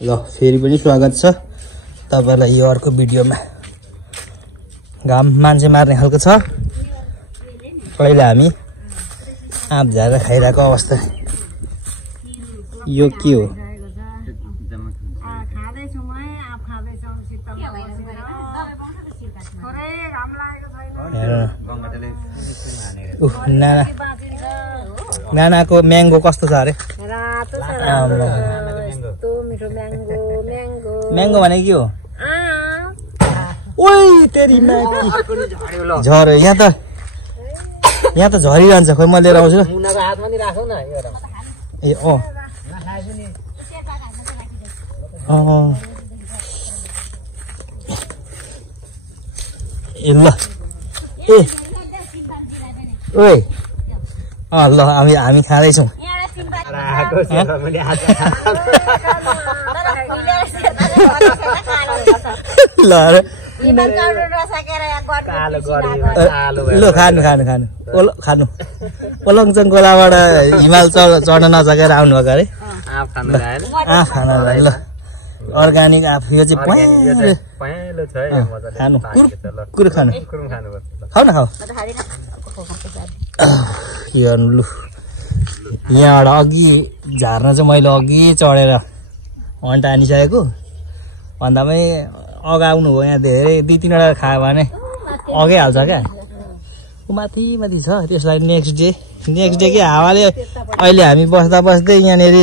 ल फेरि पनि स्वागत छ तपाईलाई यो अर्को भिडियोमा। घाम मान्छे मार्ने खालको छ। अहिले हामी आँप झारेर खाइरहेको अवस्था। यो के हो? नानाको म्याङ्गो कस्तो छ अरे? म्याङ्गो भने के हो? ओइ तेरी माकी झर्यो। यहाँ त झरिरहन्छ। खोइ म लिएर आउँछु। ए ए ल ए ओइ ल हामी खाँदैछौँ। ल खानु खानु पलङचङ गोलाबाट हिमाल चढ्न नसकेर आउनु भएको अरे आँप खान। ल अर्ग्यानिक आँप यो चाहिँ खानु कुरो खानु खाऊ न खाऊ। लु यहाँबाट अघि झार्न चाहिँ मैले अघि चढेर घन्टा हानिसकेको भन्दामै अगाउनु हो। यहाँ धेरै 2-3वटा खायो भने अघै हाल्छ क्या। माथि छ त्यसलाई नेक्स्ट डे के हावाले अहिले हामी बस्दा बस्दै यहाँनिर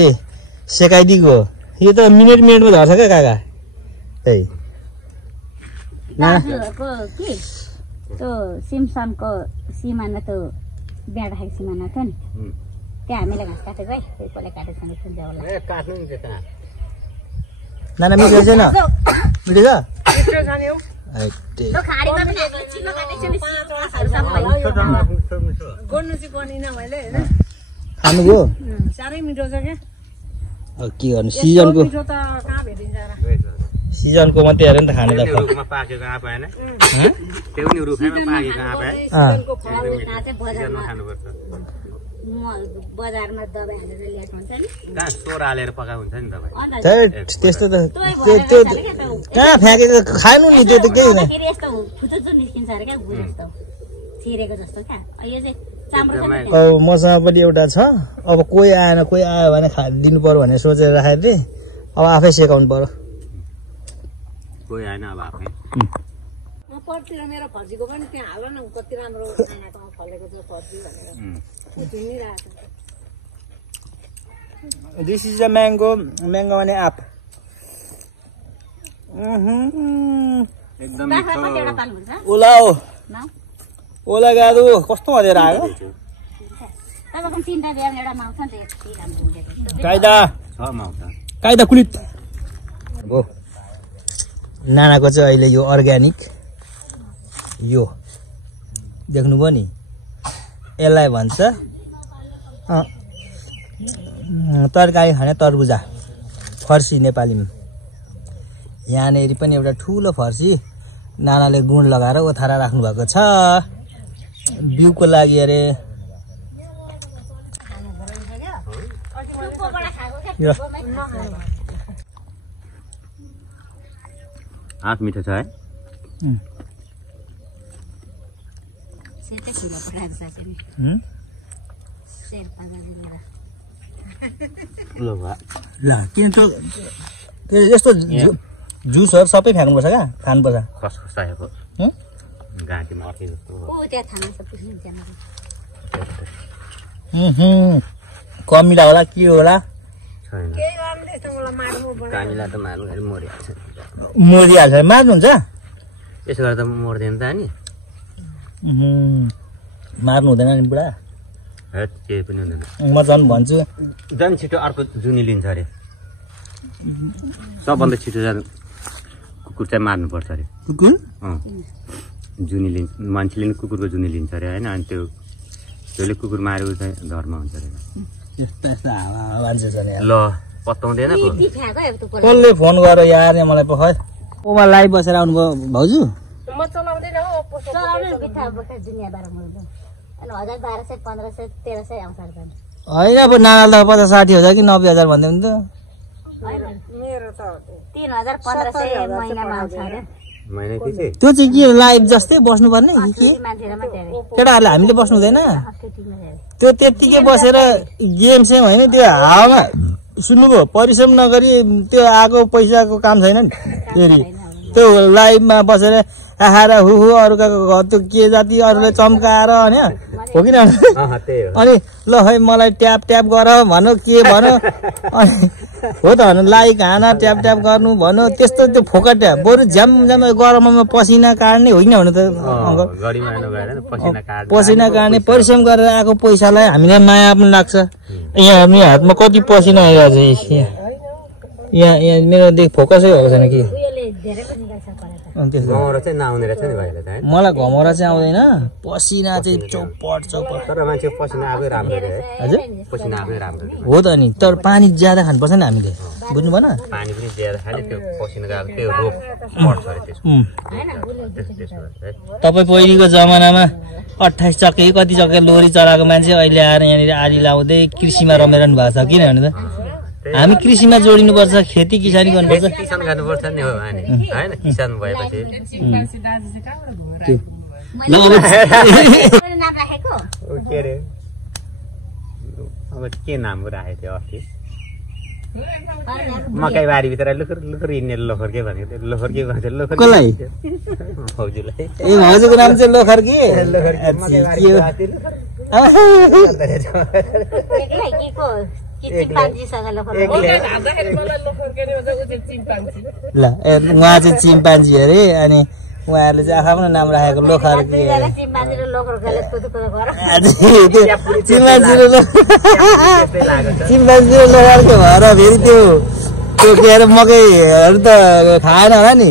सेकाइदिएको। यो त मिनेटमा झर्छ क्या काका। त्यही त्यो सिमसनको सिमाना त्यो बिहाडा सिमाना थियो नि त्यहाँ हामीले घाँस काटेको है। त्यसले काटेको छैन काट्नु नि त्यो नाना मिठो छैन? मिठो छ? खानुभयो? साह्रै मिठो छ क्या। के गर्नु सिजनको मात्रै हेर नि त खाने त। बजारमा दबाई हालेर ल्याएको हुन्छ नि सोर हालेर पकाएको हुन्छ नि दबाई। त्यस्तो त त्यो कहाँ फ्याँकेको खानु नि। त्यो त केही होइन। यस्तो फुचुचु निस्किन्छ अरे क्या गुड जस्तो छिरेको जस्तो क्या। यो चाहिँ चाम्रो मसँग पनि एउटा छ। अब कोही आएन कोही आयो भने दिनु पर्यो भनेर सोचेर राखेको थिएँ। अब आफै सेकाउनु पर्यो। कोही आएन अब आफै परतिर मेरो फर्जीको पनि त्यहाँ हाल न कति राम्रो खानाकोमा फलेको छ फर्जी भनेर झुनिरहेको छ। दिस इज अ म्याङ्गो भने आँप। एकदम ओला हो ओला गादु कस्तो मजेर आयो। काइदा कुलित हो। नानाको चाहिँ अहिले यो अर्ग्यानिक यो देख्नुभयो नि यसलाई भन्छ तरकारी खाने तरबुजा फर्सी नेपालीमा। यहाँनिर पनि एउटा ठुलो फर्सी नानाले गुण लगाएर ओथारा राख्नु भएको छ बिउको लागि अरे। आँप मिठो छ है। किन यस्तो जुसहरू सबै फ्याँक्नुपर्छ क्या? खानुपर्छ खसखसाएको घाँटीमा अर्कै जस्तो कमिला होला के होला कामिला त मार्नु मरिहाल्छ। मरिहाल्छ मार्नुहुन्छ? यसो गर्दा मर्दैन त नि। मार्नु हुँदैन नि बुढा। केही पनि हुँदैन। म झन् भन्छु झन् छिटो अर्को जुनी लिन्छ अरे। सबभन्दा छिटो जानु कुकुर चाहिँ मार्नुपर्छ अरे। कुकुर जुनी लिन्छ मान्छेले कुकुरको जुनी लिन्छ अरे होइन। अनि त्यसले कुकुर मारेको चाहिँ धर्म हुन्छ अरे। यस्ता हावा मान्छे छ नि। ल पत्ताउँदैन कसले फोन गर यार मलाई पख ओमा लाइभ बसेर आउनुभयो भाउजू? म चलाउँदैन हो होइन अब नानाल त 50-60 हजार कि 90 हजार भन्दै नि त। मेरो 3,1500 महिनामा आउँछ अरे महिना पछि त्यो चाहिँ के लाइफ जस्तै बस्नुपर्ने कि मान्छेलाई मात्रै अरे केटाहरूले हामीले बस्नु हुँदैन त्यतिमै अरे त्यो त्यत्तिकै बसेर गेम सेम होइन त्यो हावामा सुन्नुभयो परिश्रम नगरी त्यो आएको पैसाको काम छैन नि फेरि त्यो लाइभमा बसेर आएर हुहु अरूका घर त्यो के जाति अरूलाई चम्काएर होइन हो कि त्यही हो अनि ल है मलाई ट्याप ट्याप गर भन के भन अनि हो त भन लाइक हाना ट्याप ट्याप गर्नु भन त्यस्तो त्यो फोकट बरु झ्याम झ्याम गरममा पसिना काट्ने होइन भने त अङ्कल पसिना काट्ने परिश्रम गरेर आएको पैसालाई हामीलाई माया पनि लाग्छ यहाँ हामी हातमा कति पसिना आइरहेको छ यहाँ यहाँ मेरो देख फोकसै भएको छैन कि घमौरा चाहिँ नआउने रहेछ नि भाइले त मलाई घमौरा चाहिँ आउँदैन पसिना चाहिँ चौपट तर मान्छे पसिना आफै राम्रो रे हजुर पसिना आफै राम्रो हो त नि तर पानी ज्यादा खानुपर्छ नि हामीले बुझ्नु भएन पानी पनि ज्यादा खाले त्यो पसिना गएको त्यो रोग पर्छ अरे त्यसमा तपाईँ पहिलेको जमानामा 28 चक्के कति चक्के लोरी चलाएको मान्छे अहिले आएर यहाँनिर आली लाउँदै कृषिमा रमिरहनु भएको छ किनभने त हामी कृषिमा जोडिनुपर्छ खेती किसानी गर्नुपर्छ किसान गर्नुपर्छ नि हो अनि हैन किसान भएपछि नाम राखेको के रे अब के नाम राखेको थियो अस्ति मकै बारी भित्र लुखर लुखर हिँड्ने लोखर के भनेको थियो लोखर के भन्छ लोखर कसलाई फौजुलाई ए हजुरको नाम चाहिँ लोखर कि लोखर मकै बारी एक्लै के को चिम्पान्जीसँग लोखर ल उहाँ चाहिँ चिम्पान्जी अरे अनि उहाँहरूले चाहिँ आफ्नो नाम राखेको लोखर के चिम्पान्जी र लोखर खेले सोधो गर चिम्पान्जी र लोखरको भएर फेरि त्यो के अरे मकैहरू त खाएन होला नि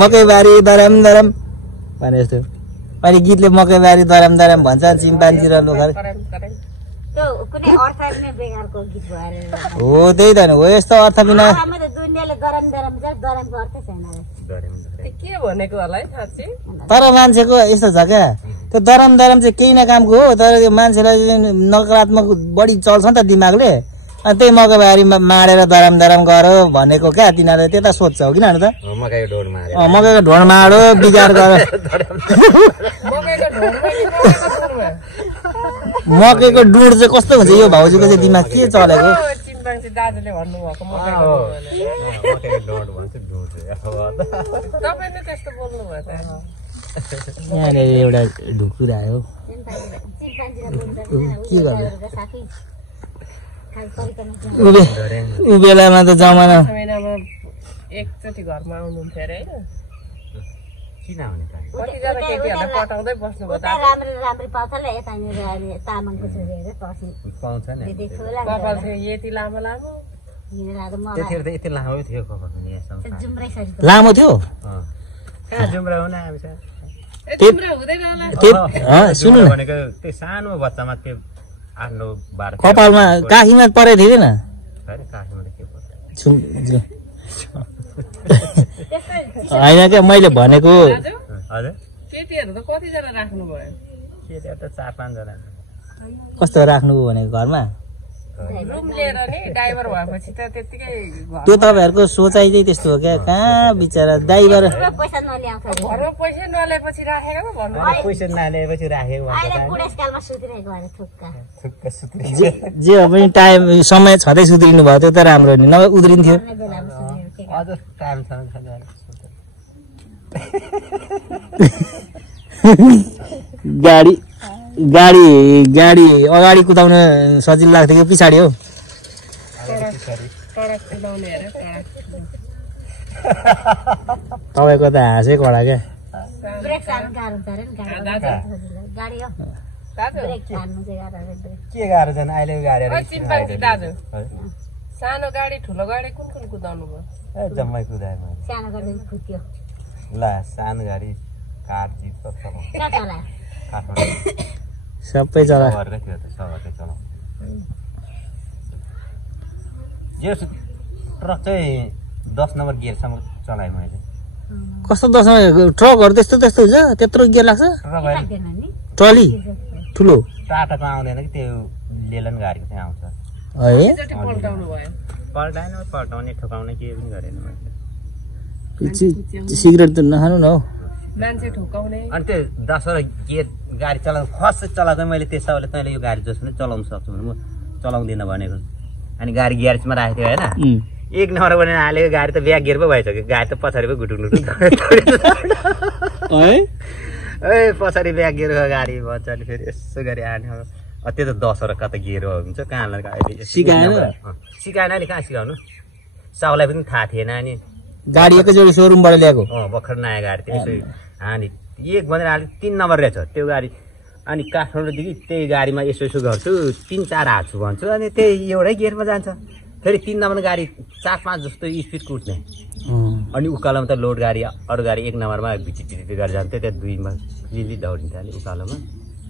मकै बारी दराम दराम भने जस्तो अहिले गीतले मकै बारी दराम दराम भन्छ चिम्पान्जी र लोखर कुनै अर्थ नै बेकारको गीत भएर हो त्यही त हो यस्तो अर्थ बिना दुनियाँले गरम गरम छ गरमको अर्थ छैन के भनेको होला है साँच्चै तर मान्छेको यस्तो छ क्या त्यो दराम दराम चाहिँ केही न कामको हो तर त्यो मान्छेलाई नकारात्मक बढी चल्छ नि त दिमागले अनि त्यही मकैबारीमा माडेर दराम दराम गरो भनेको क्या तिनीहरूले त्यता सोध्छ हो किनभने त मकैको ढोड माडो बिगार गर मकैको डुड चाहिँ कस्तो हुन्छ यो भाउजूको चाहिँ दिमाग के चलेको दाजुले भन्नुभएको तपाईँले त्यस्तो बोल्नु भयो त यहाँनिर एउटा ढुकुर आयो के गर्नु ऊ बेलामा त जमाना एकचोटि घरमा आउनुहुन्थ्यो अरे होइन किन भने त कतिजना केटीहरूलाई पटाउँदै बस्नुभयो राम्री राम्री पाउँछ ल यतानिर तामाङको छोरीहरू पाउँछ नि कपाल थियो यति लामो लामो त्यतिखेर त यति लामो थियो कपाल पनि यहाँसम्म लामो थियो कहाँ जुम्रा हुन आउँछ सुन्नु न भनेको त्यो सानो बच्चामा त्यो 8 9 12 कपालमा काखीमा परेको थिएन काखीमा के पर्छ होइन क्या मैले भनेको हजुर केटीहरू त कतिजना राख्नुभयो केटीहरू त 4-5 जना कस्तो राख्नु भनेको घरमा रुम लिएर नि ड्राइभर भएपछि त त्यतिकै त्यो तपाईँहरूको सोचाइ चाहिँ त्यस्तो हो क्या कहाँ बिचरा ड्राइभर पैसा नल्याउँछ घरमा पैसा नल्याएपछि राखेको पो भन्नु पैसा नल्याएपछि राखेको अहिले बुढेसकालमा सुतिरहेको अरे थुक्का जे हो पनि टाइम समय छँदै सुध्रिनु भयो त्यो त राम्रो नि नभए उध्रिन्थ्यो अझ टाइम छ गाडी गाडी गाडी अगाडि कुदाउन सजिलो लाग्थ्यो कि पछाडि हो तपाईँको त हाँसै कडा क्या ब्रेक सार्नु गाह्रो हुन्छ अरे नि गाडी हो ब्रेक सार्नु चाहिँ गाह्रो अरे के गाह्रो छन् अहिले गाडीहरू चिम्पान्जी दाजु सानो गाडी ठुलो गाडी कुन कुन कुदाउनु भयो जम्मै कुदाएँ सानो गाडी फुट्यो ल सानो गाडी कार जिप सबै चला यो ट्रक चाहिँ 10 नम्बर गियरसम्म चलाएँ मैले कस्तो 10 नम्बर ट्रकहरू त्यस्तो त्यस्तो हुन्छ त्यत्रो गियर लाग्छ ट्रली ठुलो टाटाको आउँदैन कि त्यो लेलन गाडीको चाहिँ आउँछ है पल्टाउनु भयो पल्टाएन पल्टाउने ठोकाउने केही पनि गरेन मैले सिगरेट त नखानु न हौ मान्छे ठोकाउने अनि त्यो 10वटा गियर गाडी चलाउनु फर्स्ट चलाउँदा मैले त्यसैले तैँले यो गाडी जसले चलाउनु सक्छु भने म चलाउँदिनँ भनेको अनि गाडी ग्यारेजमा राखेको थियो होइन 1 नम्बर बनाएर हालेको गाडी त ब्याक गियर पो भइसक्यो गाडी त पछाडि पो घुटुक्नु ए पछाडि ब्याक गियरको गाडी मजाले फेरि यसो गरी हाल्ने त्यो त 10वटा कता गियर हुन्छ कहाँ अहिले सिकाएन नि कहाँ सिकाउनु साउलाई पनि थाहा थिएन अनि गाडी एकैचोटि सोरुमबाट ल्याएको भर्खर नयाँ गाडी त्यसो अनि 1 भनेर हाले 3 नम्बर रहेछ त्यो गाडी अनि काठमाडौँदेखि त्यही गाडीमा यसो यसो गर्छु 3-4 हाल्छु भन्छु अनि त्यही एउटै गियरमा जान्छ फेरि 3 नम्बर गाडी 4-5 जस्तो स्पिड कुट्ने अनि उकालोमा त लोड गाडी अरू गाडी 1 नम्बरमा भिचिचिटी गरेर जान्थ्यो त्यहाँ 2मा लिली दौडिन्थ्यो अनि उकालोमा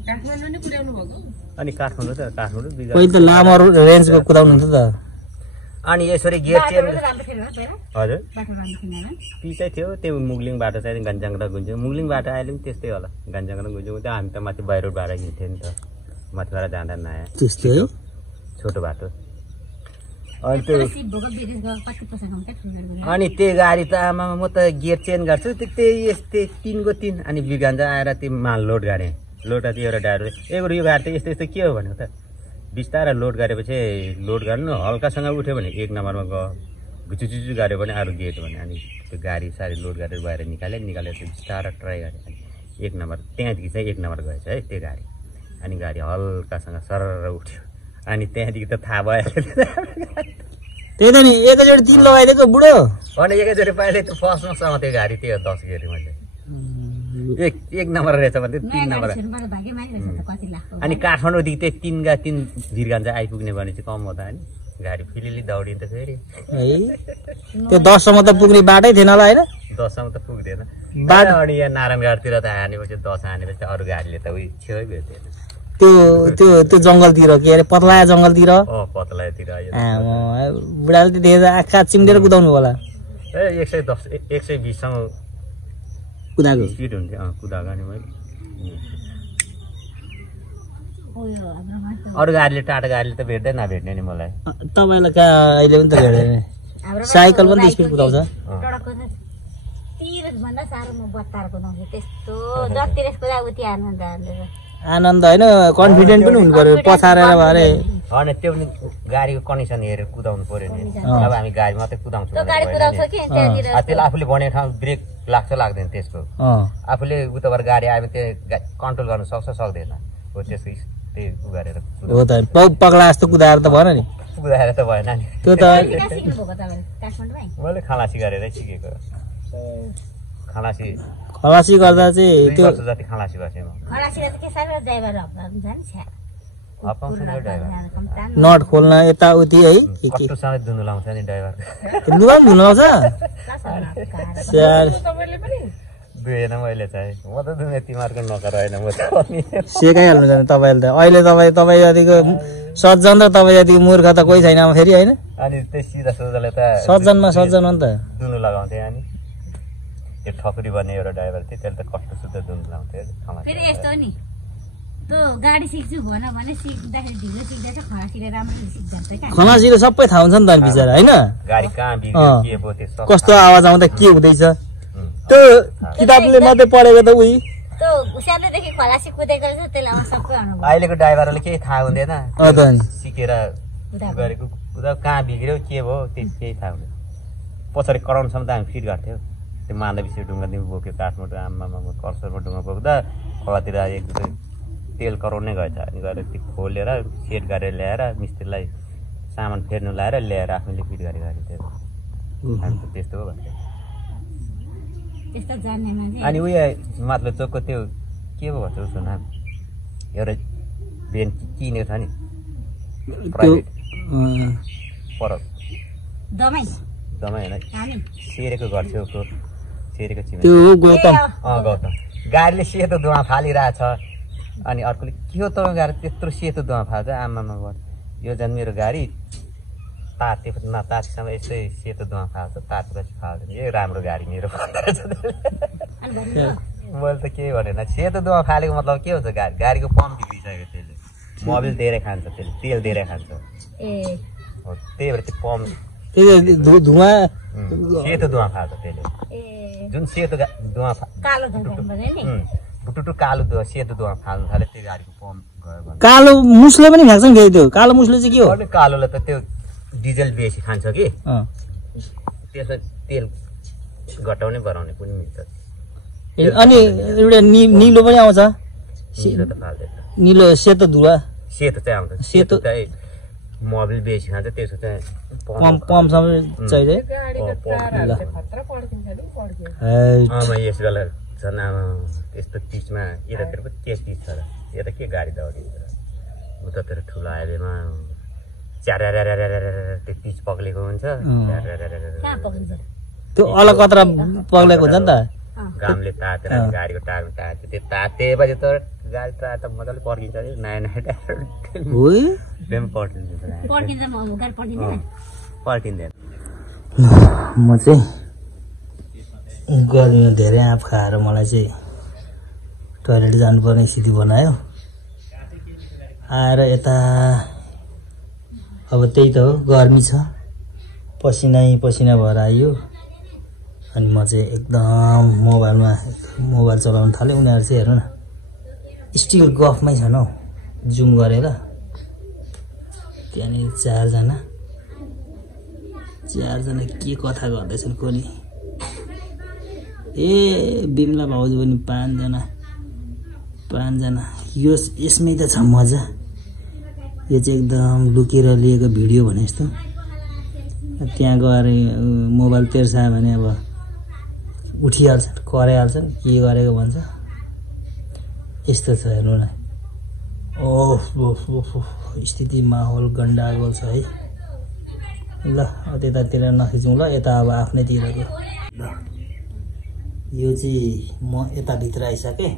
काठमाडौँ नै कुदाउनु भएको अनि काठमाडौँ पहिले त लामो रेन्जको कुदाउनु हुन्छ त अनि यसरी गियर चेन्ज राम्रो थियो पहिला हजुर बाटो राम्रो थिएन पिछै थियो त्यो मुगलिङ बाटो चाहिँ गन्जाङ र गुन्जुङ मुगलिङ बाटो अहिले पनि त्यस्तै होला गन्जाङ र गुन्जुङ त हामी त माथि बाहिर बाटो हिँड्थ्यो नि त माथिबाट जाँदा नयाँ त्यस्तै हो छोटो बाटो अनि त्यो सिप भोको बिरेस गयो कति पैसा कमाउँछ ठुलो अनि त्यो गाडी त आमा म त गियर चेन्ज गर्छु त्यही यस्तै 3को 3 अनि बिगान्छ आएर त्यो माल लोड गरे लोड त एउटा ड्राइभर यो गाडी त यस्तो यस्तो के हो भनेको त बिस्तारै लोड गरेपछि लोड गर्नु हल्कासँग उठ्यो भने 1 नम्बरमा गयो घुचुचुचु गऱ्यो भने अरू गेट भने अनि त्यो गाडी सारी लोड गरेर बाहिर निकालेर बिस्तारै ट्राई गरेँ अनि 1 नम्बर त्यहाँदेखि चाहिँ 1 नम्बर गएछ है त्यो गाडी अनि गाडी हल्कासँग सरर उठ्यो अनि त्यहाँदेखि त थाहा भयो त्यही त नि एकैचोटि 3 लगाइदिएको बुढो अनि एकैचोटि पाइले त्यो फर्स्टमा समातेको गाडी त्यो 10 गियर मैले 1 नम्बर रहेछ भने 3 नम्बर अनि काठमाडौँदेखि त्यही 3 भिरगान्छ आइपुग्ने भने चाहिँ कम हुँदा नि गाडी फिलिली दौडिन्छ फेरि त्यो 10 सम्म त पुग्ने बाटै थिएन होला होइन 10 सम्म त पुग्दैन बाटो अनि यहाँ नारायणघाटतिर त हानेपछि 10 हानेपछि अरू गाडीले त उयो छेउै भेट्दैन त्यो जङ्गलतिर के अरे पतलाया जङ्गलतिर पतलातिर बुढाले त धेरै आँखा चिम्लेर कुदाउनु होला ए 110 120 सम्म कुदाएको स्पिड हुन्थ्यो कुदाएको नि मैले अरू गाडीले टाटा गाडीले त भेट्दै नभेट्ने नि मलाई तपाईँलाई कहाँ अहिले पनि त भेट्दैन साइकल पनि त स्पिड कुदाउँछ भन्दा साह्रो म बत्तार कुदाउँछु त्यस्तो जति रेस कुदा उति आनन्द आनन्द होइन कन्फिडेन्ट पनि हुनु पर्यो पछारेर भरे होइन त्यो पनि गाडीको कन्डिसन हेरेर कुदाउनु पर्यो नि अब हामी गाडी मात्रै कुदाउँछौँ त्यसले आफूले भनेको ठाउँ ब्रेक लाग्छ लाग्दैन त्यसको आफूले उताबाट गाडी आयो भने त्यो कन्ट्रोल गर्न सक्छ सक्दैन हो त्यसको त्यही उ गरेर हो त पगला जस्तो कुदाएर त भएन नि कुदाएर त भएन नि त्यो त मैले खलासी गरेरै सिकेको खलासी गर्दा चाहिँ त्यो जति खलासी बसेँ म नट खोल्न यताउति है कस्तोसँग धुनु लाउँछ नि ड्राइभर लुगा पनि धुनु लाउँछ दुएन मैले चाहिँ म त दुने तिमीहरूको नोकर होइन म त सिकाइहाल्नु जाने तपाईँले त अहिले तपाईँ जतिको सज्जन र तपाईँ जतिको मूर्ख त कोही छैन फेरि होइन अनि त्यही सिधा सोझाले त सज्जनमा सज्जन हो नि त धुनु लगाउँथे अनि त्यो ठकुरी भन्ने एउटा ड्राइभर थियो त्यसले त कस्तो शुद्ध धुनु लाउँथ्यो फेरि यस्तो नि त्यो गाडी सिक्छु भन भने सिक्दाखेरि ढिलो सिक्दैछ खलासीले राम्ररी सिक्दैछ क्या खलासीले सबै थाहा हुन्छ नि त बिचरा होइन गाडी कहाँ बिग्रियो के भयो त्यो कस्तो आवाज आउँदा के हुँदैछ त्यो किताबले मात्रै पढेको त उही त्यो सानोदेखि खलासी कुदेको छ त्यसले आउँछ सबै अनुभव अहिलेको ड्राइभरले केही थाहा हुँदैन त नि सिकेर गरेको कुदा कहाँ बिग्रियो के भयो केही थाहा हुँदैन पछाडि कराउनसम्म त हामी फिट गर्थ्यौँ त्यो माधवी ढुङ्गादेखि बोक्यो काठमाडौँ आमामा कर्सरमा ढुङ्गा बोक्दा खोलातिर एक दुई तेल कराउनै गएछ अनि गएर त्यो खोलेर सेट गरेर ल्याएर मिस्त्रीलाई सामान फेर्नु लाएर ल्याएर आफैले फिट गरेर थियो हामी त त्यस्तो हो भन्थ्यो अनि उयो माथि चोकको त्यो के पो भन्छ उसको नाम एउटा भेन किनेको छ नि प्राइभेट पर दमाई होइन सेरेको घर छेउको सेरेको छिमेकी गौतम गौतम गाडीले सेतो धुवा फालिरहेछ अनि अर्कोले के हो त गाडी त्यत्रो सेतो धुवा फाल्छ आमामा यो झन् मेरो गाडी तातेको नतातेसम्म यस्तै सेतो धुवा फाल्छ तातेपछि फाल्दैन यो राम्रो गाडी मेरो मैले त केही भनेन सेतो धुवा फालेको मतलब के हुन्छ गाडीको पम्प बिग्रिसक्यो त्यसले मोबिल धेरै खान्छ त्यसले तेल धेरै खान्छ त्यही भएर त्यो पम्प त्यही धुवा सेतो धुवा फाल्छ त्यसले ए जुन सेतो धुवा कालो धुवा भने नि बुटुटु कालो धुवा सेतो धुवा फाल्नु थाल्यो त्यो गाडीको पम्प गयो भने कालो मुसले पनि खान्छ नि फेरि त्यो कालो मुसले चाहिँ के हो अनि कालोले त त्यो डिजल बेसी खान्छ कि त्यसमा तेल घटाउने बढाउने पनि मिल्छ अनि एउटा निलो पनि आउँछ निलो त फाल्दैन निलो सेतो धुवा सेतो चाहिँ आउँछ सेतो चाहिँ मोबिल बेसी खान्छ त्यसो चाहिँ पम्पसम्म चाहियो यस बेला झन् अब त्यस्तो पिचमा यतातिर पो के पिच छ र यता के गाडी दौडिन्छ उतातिर ठुलो हाइवेमा च्यार्यार्यार्यार्यार्यार त्यो पिच पक्लेको हुन्छ त्यो अलकत्रा पग्लेको हुन्छ नि त घामले तातेर गाडीको टायरमा ताते त्यो तातेपछि त गाडी त मजाले पड्किन्छ नि नयाँ नयाँ टायर पड्किँदैन म चाहिँ गर्मीमा धेरै आँप खाएर मलाई चाहिँ टोइलेट जानुपर्ने स्थिति बनायो आएर यता अब त्यही त हो गर्मी छ पसिनै पसिना भएर आइयो अनि म चाहिँ एकदम मोबाइल चलाउन थालेँ उनीहरू चाहिँ हेर्नु न स्टिल गफमै छन् हौ जुम गरेर त्यहाँनिर चारजना के कथा गर्दैछन् कोनी ए बिमला भाउजू पनि पाँचजना यसमै त छ मजा यो चाहिँ एकदम लुकेर लिएको भिडियो भने जस्तो त्यहाँ गएर मोबाइल तेर्सायो भने अब उठिहाल्छन् कराइहाल्छन् के गरेको भन्छ यस्तो छ हेर्नु न ओह स्थिति माहौल गन्डागोल छ है ल त्यतातिर नखिचौँ ल यता अब आफ्नैतिरको ल यो चाहिँ म यताभित्र आइसकेँ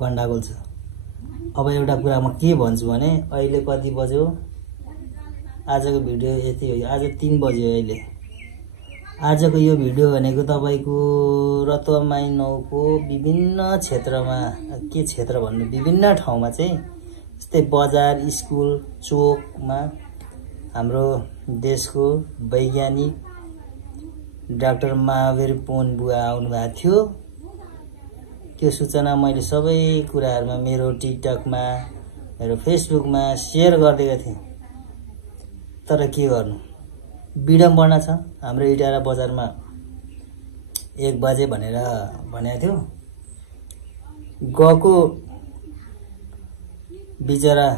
गन्डागोल छ अब एउटा कुरा म के भन्छु भने अहिले कति बज्यो आजको भिडियो यति हो आज 3 बज्यो अहिले आजको यो भिडियो भनेको तपाईँको रतुवामाई 9 को विभिन्न क्षेत्रमा के क्षेत्र भन्नु विभिन्न ठाउँमा चाहिँ जस्तै बजार स्कुल चोकमा हाम्रो देशको वैज्ञानिक डाक्टर महावीर पोन बुवा आउनुभएको थियो त्यो सूचना मैले सबै कुराहरुमा मेरो टिकटकमा मेरो फेसबुकमा शेयर गरिदिएको थिएँ तर के गर्नु विडम्बना छ हाम्रो इटारा बजारमा 1 बजे भनेर भनेको थियो गएको बिचरा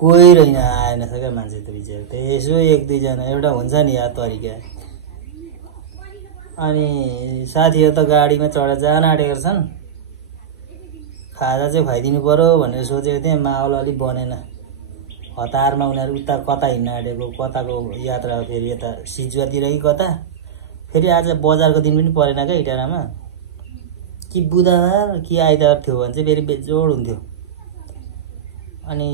कोही रहेन आएन छ क्या मान्छे त बिचरा त्यसो 1-2 जना एउटा हुन्छ नि या तरिका अनि साथीहरु त गाडीमा चढेर जान आँटेका छन् खाजा चाहिँ खुवाइदिनु पर्यो भनेर सोचेको थिएँ माहौल अलि बनेन हतारमा उनीहरु उता कता हिँड्न आँटेको कताको यात्रा फेरि यता सिजुवातिर कि कता फेरि आज बजारको दिन पनि परेन के इटारामा कि बुधबार कि आइतबार थियो भने चाहिँ फेरि बेजोड हुन्थ्यो अनि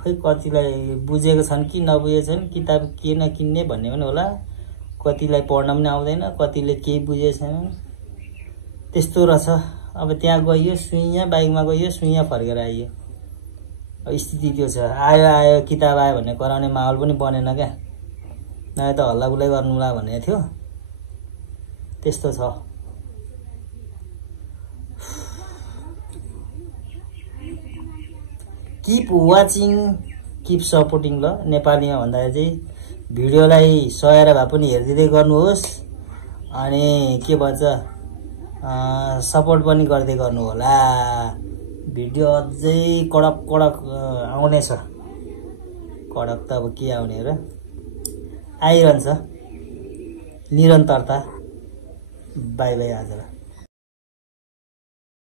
खै कतिलाई बुझेको छन् कि नबुझेको छन् किताब के नकिन्ने भन्ने पनि होला कतिलाई पढ्न पनि आउँदैन कतिले केही बुझेको छैन त्यस्तो रहेछ अब त्यहाँ गइयो सुइया बाइकमा गइयो सुइया फर्केर आइयो अब स्थिति त्यो छ आयो किताब आयो भन्ने कराउने माहौल पनि बनेन क्या नयाँ त हल्लागुल्लै गर्नुला भनेको थियो त्यस्तो छ कीप वाचिङ कीप सपोर्टिङ ल नेपालीमा भन्दाखेरि चाहिँ भिडियोलाई सहेर भए पनि हेर्दिदै गर्नुहोस् अनि के भन्छ सपोर्ट पनि गर्दै गर्नु होला भिडियो अझै कडक आउने छ कडक त अब के आउने र आइरहन्छ निरन्तरता बाइ बाइ आजलाई